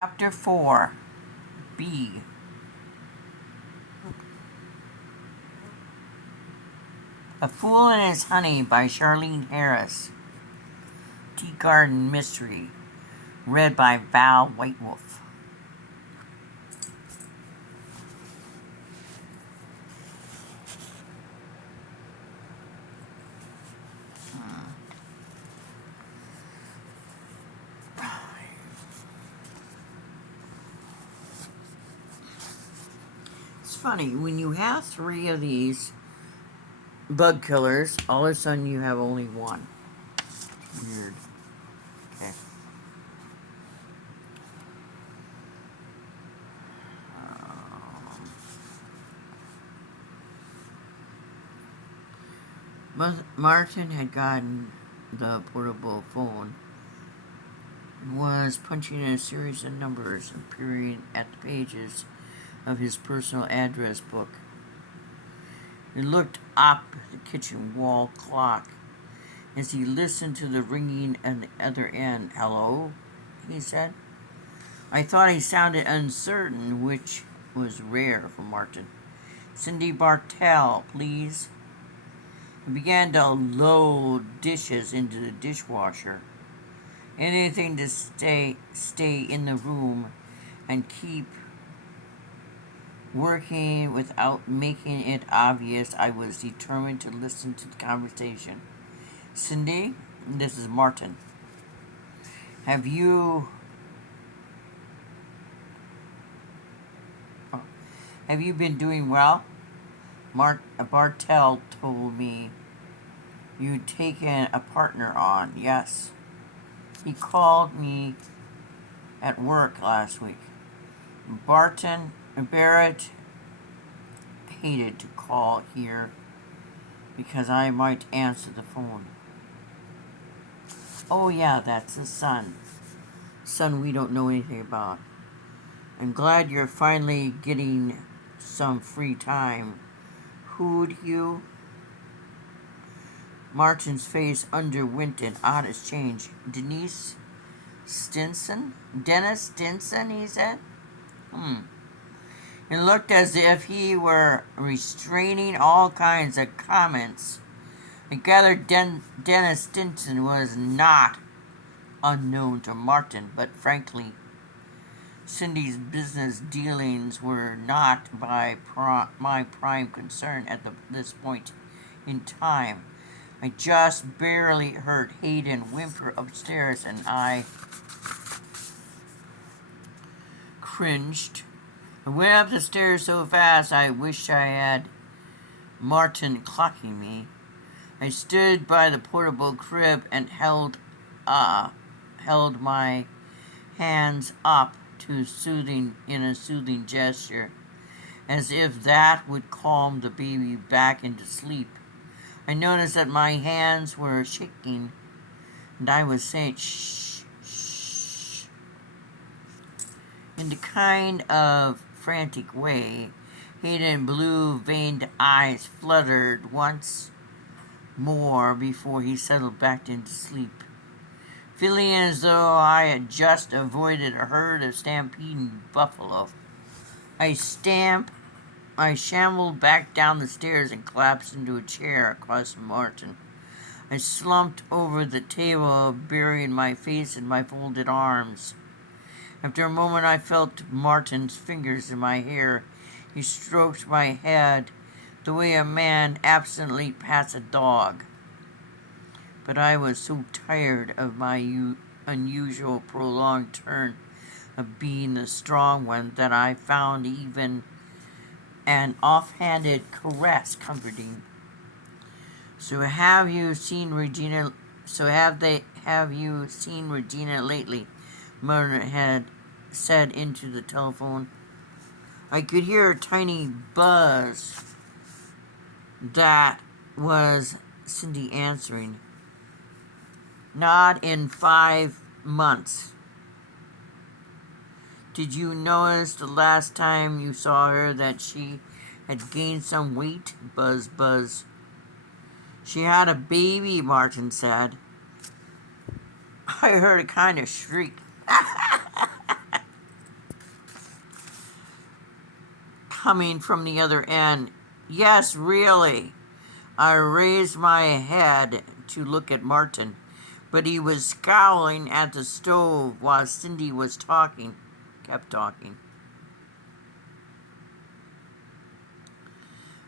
Chapter 4 B. A Fool and His Honey by Charlene Harris. Tea Garden Mystery. Read by Val Whitewolf. It's funny, when you have 3 of these bug killers, all of a sudden you have only one. Weird. Okay. Martin had gotten the portable phone, was punching in a series of numbers appearing at the pages of his personal address book. He looked up at the kitchen wall clock as he listened to the ringing at the other end. "Hello?" he said. I thought he sounded uncertain, which was rare for Martin. "Cindy Bartell, please." He began to load dishes into the dishwasher. Anything to stay in the room and keep working without making it obvious. I was determined to listen to the conversation. "Cindy, this is Martin. Have you been doing well? Bartell told me you'd taken a partner on." "Yes. He called me at work last week." Barrett hated to call here because I might answer the phone. "Oh yeah, that's his son. Son we don't know anything about. I'm glad you're finally getting some free time. Who'd you?" Martin's face underwent an oddest change. "Dennis Stinson," he said. It looked as if he were restraining all kinds of comments. I gathered Dennis Stinson was not unknown to Martin, but frankly, Cindy's business dealings were not my prime concern at this point in time. I just barely heard Hayden whimper upstairs, and I cringed. I went up the stairs so fast I wished I had Martin clocking me. I stood by the portable crib and held my hands up in a soothing gesture, as if that would calm the baby back into sleep. I noticed that my hands were shaking, and I was saying shh, shh, in the kind of frantic way. Hayden's blue-veined eyes fluttered once more before he settled back into sleep. Feeling as though I had just avoided a herd of stampeding buffalo, I shambled back down the stairs and collapsed into a chair across from Martin. I slumped over the table, burying my face in my folded arms. After a moment, I felt Martin's fingers in my hair. He stroked my head the way a man absently pats a dog. But I was so tired of my unusual prolonged turn of being the strong one that I found even an offhanded caress comforting. Have you seen Regina lately?" Martin had said into the telephone. I could hear a tiny buzz. That was Cindy answering. "Not in 5 months. Did you notice the last time you saw her that she had gained some weight?" Buzz, buzz. "She had a baby," Martin said. I heard a kind of shriek. coming from the other end. Yes, really. I raised my head to look at Martin, but he was scowling at the stove while Cindy kept talking.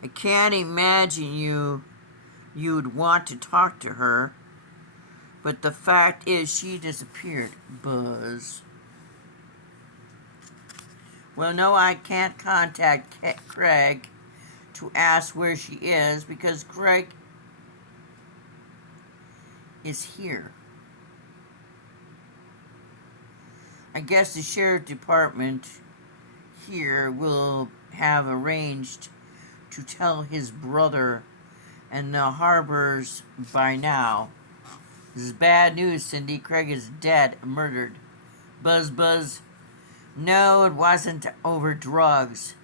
I can't imagine you'd want to talk to her, but the fact is she disappeared, Buzz. Well, no, I can't contact Craig to ask where she is because Craig is here. I guess the sheriff department here will have arranged to tell his brother and the Harbors by now. This is bad news, Cindy. Craig is dead, murdered. Buzz, Buzz. No, it wasn't over drugs.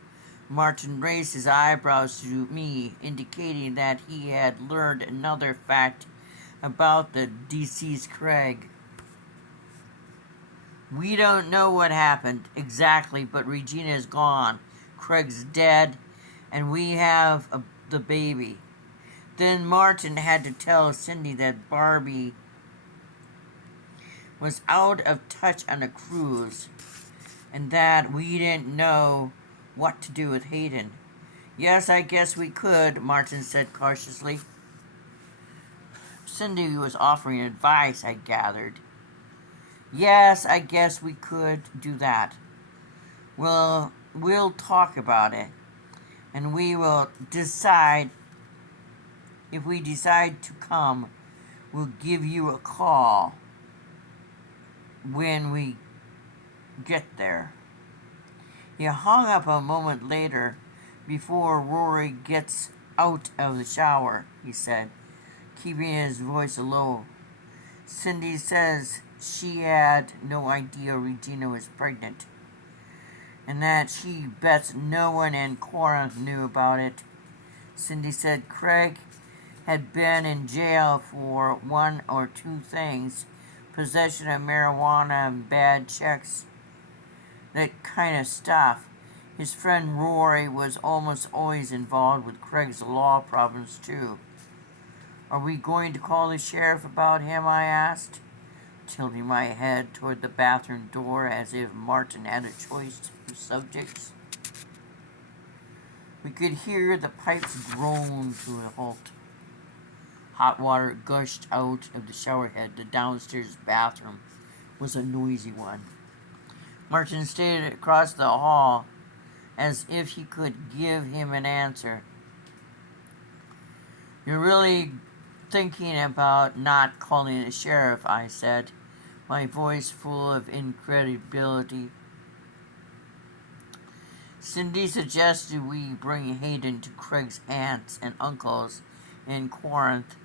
Martin raised his eyebrows to me, indicating that he had learned another fact about the deceased Craig. We don't know what happened exactly, but Regina is gone. Craig's dead, and we have the baby. Then Martin had to tell Cindy that Barbie was out of touch on a cruise, and that we didn't know what to do with Hayden. Yes, I guess we could, Martin said cautiously. Cindy was offering advice, I gathered. Yes, I guess we could do that. Well, we'll talk about it, and we will decide. If we decide to come, we'll give you a call when we get there. He hung up a moment later. Before Rory gets out of the shower, he said, keeping his voice low. Cindy says she had no idea Regina was pregnant, and that she bets no one in Corinth knew about it. Cindy said Craig had been in jail for one or two things: possession of marijuana and bad checks, that kind of stuff. His friend Rory was almost always involved with Craig's law problems too. Are we going to call the sheriff about him? I asked, tilting my head toward the bathroom door as if Martin had a choice of subjects. We could hear the pipes groan to a halt. Hot water gushed out of the shower head. The downstairs bathroom was a noisy one. Martin stared across the hall as if he could give him an answer. You're really thinking about not calling the sheriff, I said, my voice full of incredibility. Cindy suggested we bring Hayden to Craig's aunts and uncles in Corinth,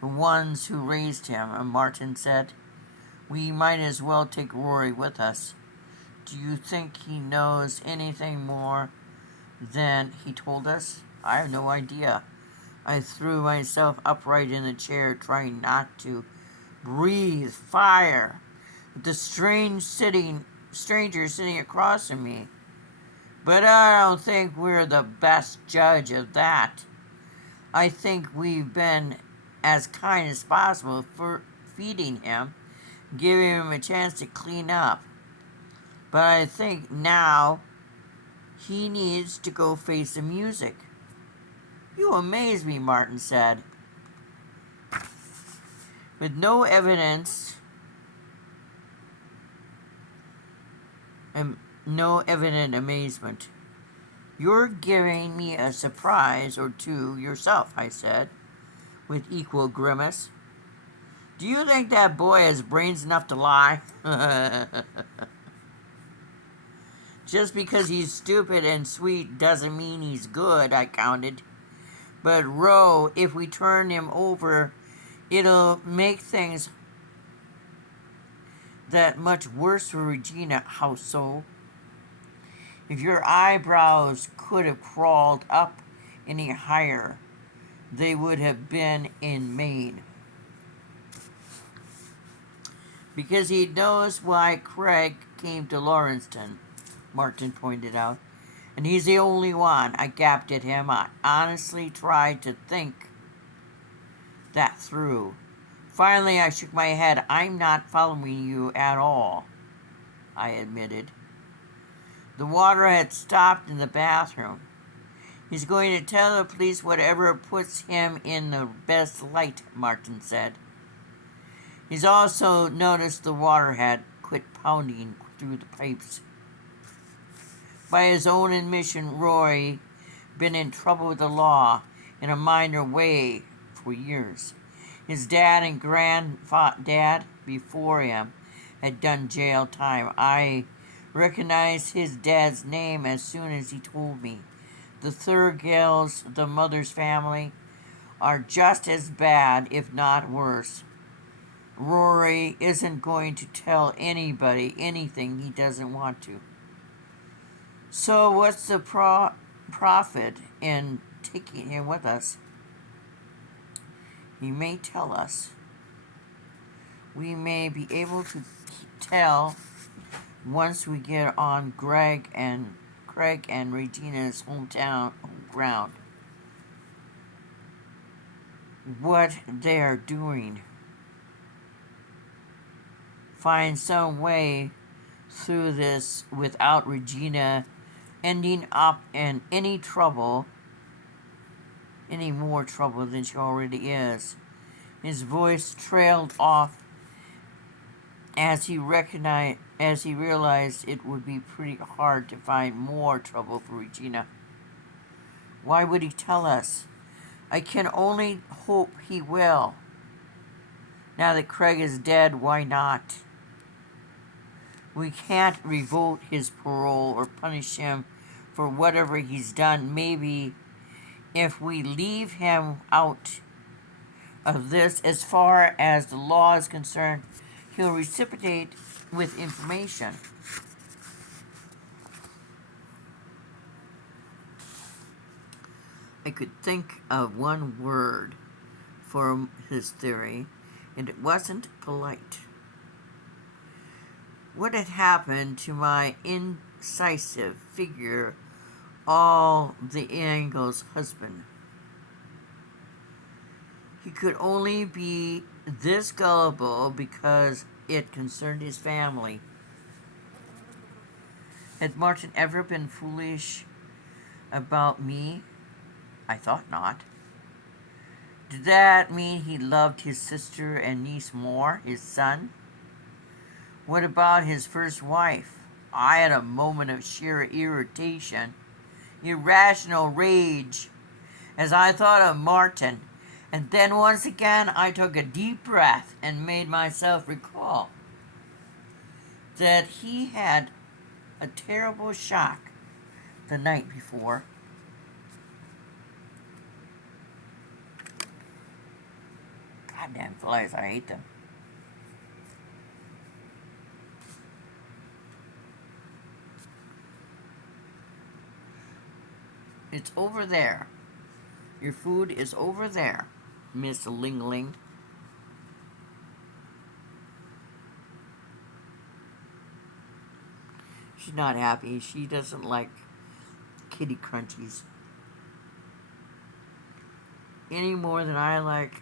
the ones who raised him, and Martin said, we might as well take Rory with us. Do you think he knows anything more than he told us? I have no idea. I threw myself upright in the chair, trying not to breathe fire at the stranger sitting across from me. But I don't think we're the best judge of that. I think we've been as kind as possible for feeding him, giving him a chance to clean up. But I think now he needs to go face the music. You amaze me, Martin said, with no evidence and no evident amazement. You're giving me a surprise or two yourself, I said, with equal grimace. Do you think that boy has brains enough to lie? Just because he's stupid and sweet doesn't mean he's good, I countered. But Ro, if we turn him over, it'll make things that much worse for Regina. How so? If your eyebrows could have crawled up any higher, they would have been in Maine. Because he knows why Craig came to Lawrencetown, Martin pointed out, And he's the only one. I gapped at him. I honestly tried to think that through. Finally, I shook my head. I'm not following you at all, I admitted. The water had stopped in the bathroom. He's going to tell the police whatever puts him in the best light, Martin said. He's also noticed the water had quit pounding through the pipes. By his own admission, Roy been in trouble with the law in a minor way for years. His dad and granddad before him had done jail time. I recognized his dad's name as soon as he told me. The Thurgills, the mother's family, are just as bad, if not worse. Rory isn't going to tell anybody anything he doesn't want to. So what's the profit in taking him with us? He may tell us. We may be able to tell once we get on Craig and Regina's home ground what they are doing. Find some way through this without Regina ending up in any more trouble than she already is. His voice trailed off as he realized it would be pretty hard to find more trouble for Regina. Why would he tell us? I can only hope he will. Now that Craig is dead, why not? We can't revoke his parole or punish him for whatever he's done. Maybe if we leave him out of this as far as the law is concerned, he'll reciprocate with information. I could think of one word for his theory, and it wasn't polite. What had happened to my incisive figure, all the Angle's husband? He could only be this gullible because it concerned his family. Had Martin ever been foolish about me? I thought not. Did that mean he loved his sister and niece more, his son? What about his first wife? I had a moment of sheer irritation, irrational rage, as I thought of Martin. And then once again I took a deep breath and made myself recall that he had a terrible shock the night before. Goddamn flies, I hate them. It's over there. Your food is over there, Miss Ling Ling. She's not happy. She doesn't like kitty crunchies any more than I like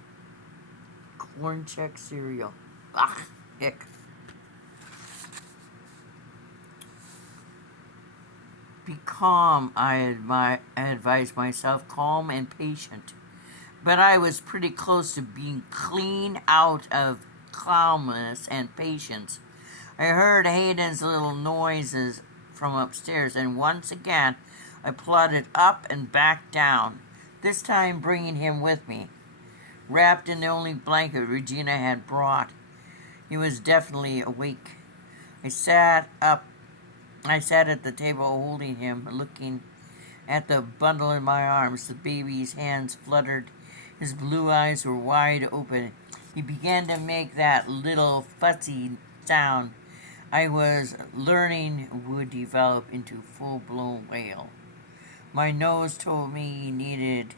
corn check cereal. Ugh, heck. Be calm, I advised myself, calm and patient. But I was pretty close to being clean out of calmness and patience. I heard Hayden's little noises from upstairs, and once again I plodded up and back down, this time bringing him with me. Wrapped in the only blanket Regina had brought, he was definitely awake. I sat at the table holding him, looking at the bundle in my arms. The baby's hands fluttered. His blue eyes were wide open. He began to make that little fussy sound I was learning would develop into full-blown wail. My nose told me he needed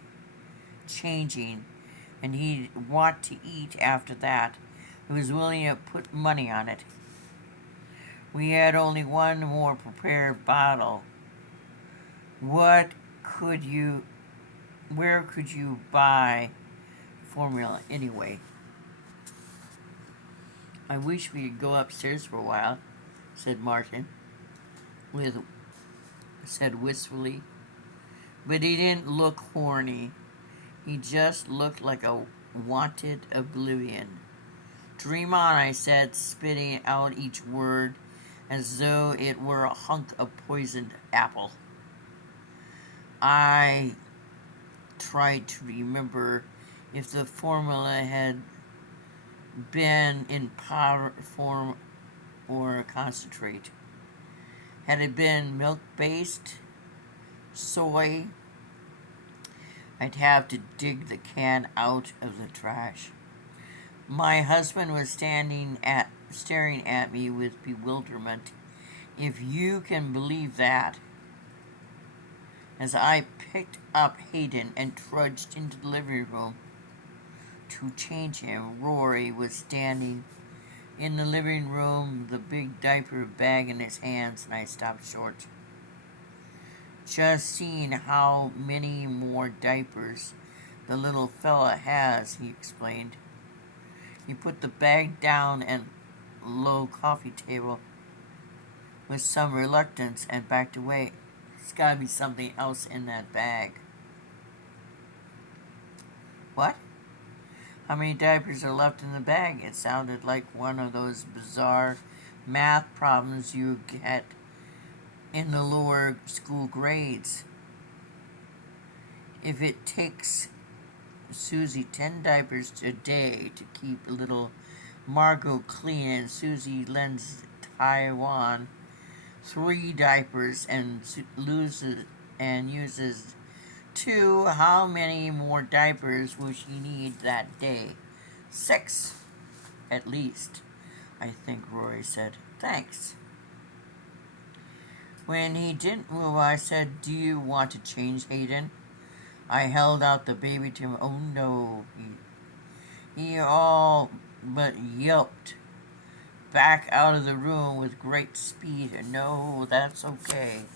changing, and he'd want to eat after that. I was willing to put money on it. We had only one more prepared bottle What could you, where could you buy formula anyway? I wish we could go upstairs for a while, said Martin, said wistfully. But he didn't look horny. He just looked like a wanted oblivion. Dream on, I said, spitting out each word as though it were a hunk of poisoned apple. I tried to remember if the formula had been in powder form or concentrate. Had it been milk-based, soy, I'd have to dig the can out of the trash. My husband was staring at me with bewilderment. If you can believe that. As I picked up Hayden and trudged into the living room to change him, Rory was standing in the living room, the big diaper bag in his hands, and I stopped short. Just seeing how many more diapers the little fella has, he explained. He put the bag down at a low coffee table with some reluctance and backed away. There's gotta be something else in that bag. What? How many diapers are left in the bag? It sounded like one of those bizarre math problems you get in the lower school grades. If it takes Susie 10 diapers a day to keep little Margot clean, and Susie lends Taiwan 3 diapers and uses 2, how many more diapers will she need that day? 6, at least, I think Rory said. Thanks. When he didn't move, I said, do you want to change, Hayden? I held out the baby to him. Oh no, he all but yelped back out of the room with great speed. No, that's okay.